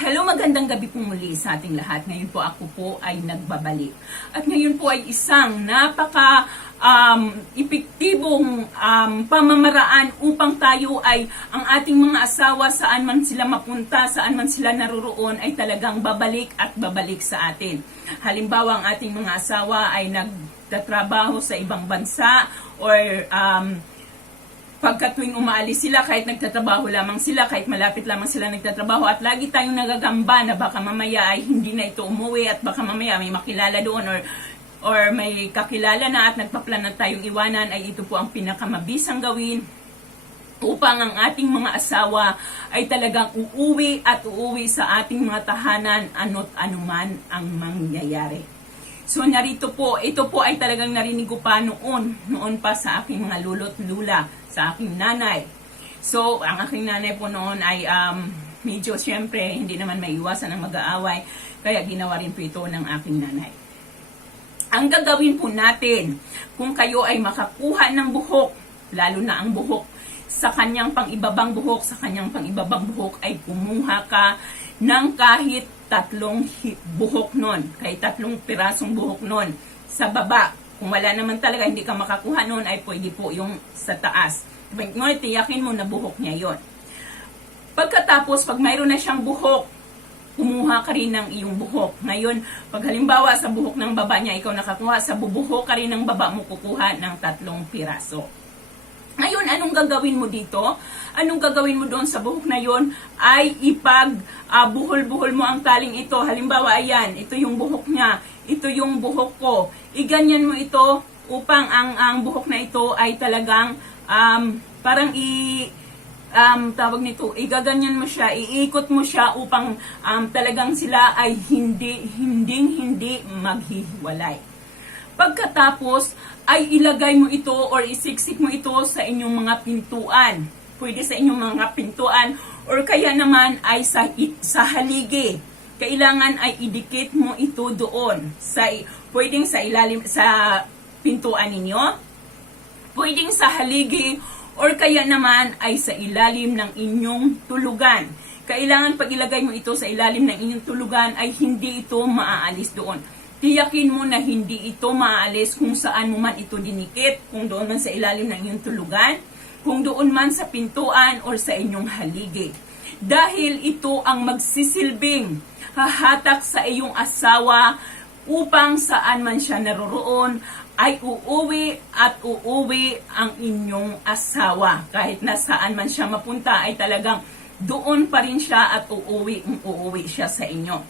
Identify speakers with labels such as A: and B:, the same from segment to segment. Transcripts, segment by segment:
A: Hello, magandang gabi po muli sa ating lahat. Ngayon po ako po ay nagbabalik. At ngayon po ay isang napaka um, epektibong um, pamamaraan upang tayo ay ang ating mga asawa saan man sila mapunta, saan man sila naroroon ay talagang babalik at babalik sa atin. Halimbawa, ang ating mga asawa ay nagtatrabaho sa ibang bansa or um, pagka tuwing umaalis sila, kahit nagtatrabaho lamang sila, kahit malapit lamang sila nagtatrabaho, at lagi tayong nagagamba na baka mamaya ay hindi na ito umuwi at baka mamaya may makilala doon or or may kakilala na at nagpaplan na tayong iwanan, ay ito po ang pinakamabisang gawin upang ang ating mga asawa ay talagang uuwi at uuwi sa ating mga tahanan ano't anuman ang mangyayari. So narito po, ito po ay talagang narinig ko pa noon, noon pa sa aking mga lolo't lula, sa aking nanay. So ang aking nanay po noon ay um, medyo siyempre hindi naman maiwasan ang mag-aaway, kaya ginawa rin po ito ng aking nanay. Ang gagawin po natin, kung kayo ay makakuha ng buhok, lalo na ang buhok sa kanyang pang-ibabang buhok, sa kanyang pang-ibabang buhok ay kumuha ka ng kahit tatlong buhok nun, kahit tatlong pirasong buhok nun sa baba. Kung wala naman talaga, hindi ka makakuha nun, ay pwede po yung sa taas. Ngunit tiyakin mo na buhok niya yon. Pagkatapos, pag mayroon na siyang buhok, kumuha ka rin ng iyong buhok. Ngayon, pag halimbawa sa buhok ng baba niya, ikaw nakakuha, sa bubuhok ka rin ng baba mo kukuha ng tatlong piraso. Ngayon, anong gagawin mo dito? Anong gagawin mo doon sa buhok na yon? Ay ipag ah, buhol-buhol mo ang taling ito. Halimbawa, ayan, ito yung buhok niya. Ito yung buhok ko. Iganyan mo ito upang ang ang buhok na ito ay talagang um, parang i um, tawag nito, igaganyan mo siya, iikot mo siya upang um, talagang sila ay hindi, hindi, hindi maghihiwalay. Pagkatapos, ay ilagay mo ito or isiksik mo ito sa inyong mga pintuan. Pwede sa inyong mga pintuan or kaya naman ay sa, sa haligi. Kailangan ay idikit mo ito doon. Sa, pwedeng sa ilalim, sa pintuan ninyo, pwedeng sa haligi or kaya naman ay sa ilalim ng inyong tulugan. Kailangan pag ilagay mo ito sa ilalim ng inyong tulugan ay hindi ito maaalis doon. Tiyakin mo na hindi ito maaalis kung saan mo man ito dinikit, kung doon man sa ilalim ng inyong tulugan, kung doon man sa pintuan or sa inyong haligi. Dahil ito ang magsisilbing hahatak sa iyong asawa upang saan man siya naroroon ay uuwi at uuwi ang inyong asawa. Kahit na saan man siya mapunta ay talagang doon pa rin siya at uuwi, uuwi siya sa inyo.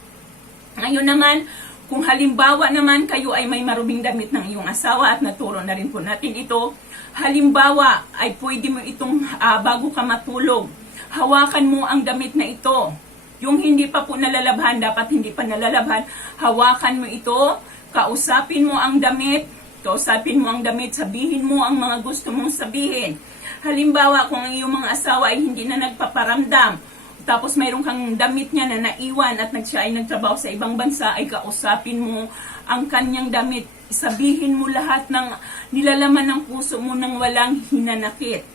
A: Ngayon naman, kung halimbawa naman kayo ay may maruming damit ng iyong asawa at naturo na rin po natin ito, halimbawa ay pwede mo itong ah, bago ka matulog, hawakan mo ang damit na ito. Yung hindi pa po nalalabhan, dapat hindi pa nalalabhan, hawakan mo ito, kausapin mo ang damit, kausapin mo ang damit, sabihin mo ang mga gusto mong sabihin. Halimbawa, kung ang iyong mga asawa ay hindi na nagpaparamdam, tapos mayroon kang damit niya na naiwan at nag siya ay nagtrabaho sa ibang bansa, ay kausapin mo ang kanyang damit. Sabihin mo lahat ng nilalaman ng puso mo nang walang hinanakit.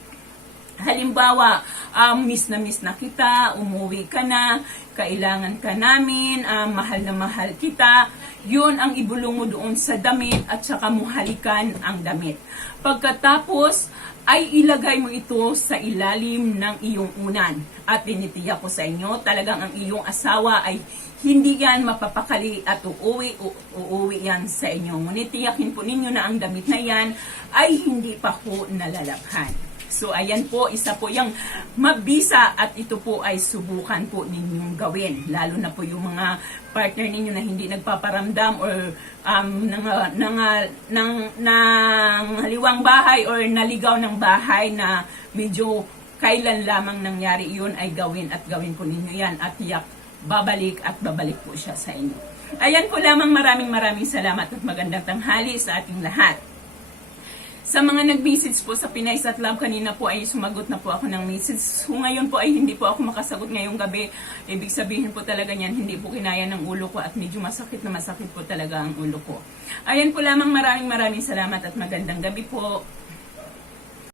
A: Halimbawa, um, miss na miss na kita, umuwi ka na, kailangan ka namin, um, mahal na mahal kita, yun ang ibulong mo doon sa damit at saka mo halikan ang damit. Pagkatapos, ay ilagay mo ito sa ilalim ng iyong unan. At tinitiyak ko sa inyo, talagang ang iyong asawa ay hindi yan mapapakali at uuwi, u- uuwi yan sa inyo. Ngunit tiyakin po ninyo na ang damit na yan ay hindi pa po nalalabhan. So, ayan po, isa po yung mabisa at ito po ay subukan po ninyong gawin. Lalo na po yung mga partner ninyo na hindi nagpaparamdam or um, nang, nang, nang, nang haliwang bahay or naligaw ng bahay na medyo kailan lamang nangyari yun ay gawin at gawin po ninyo yan at tiyak babalik at babalik po siya sa inyo. Ayan po lamang maraming maraming salamat at magandang tanghali sa ating lahat. Sa mga nag-message po sa Pinay at Love, kanina po ay sumagot na po ako ng message. So ngayon po ay hindi po ako makasagot ngayong gabi. Ibig sabihin po talaga niyan, hindi po kinaya ng ulo ko at medyo masakit na masakit po talaga ang ulo ko. Ayan po lamang maraming maraming salamat at magandang gabi po.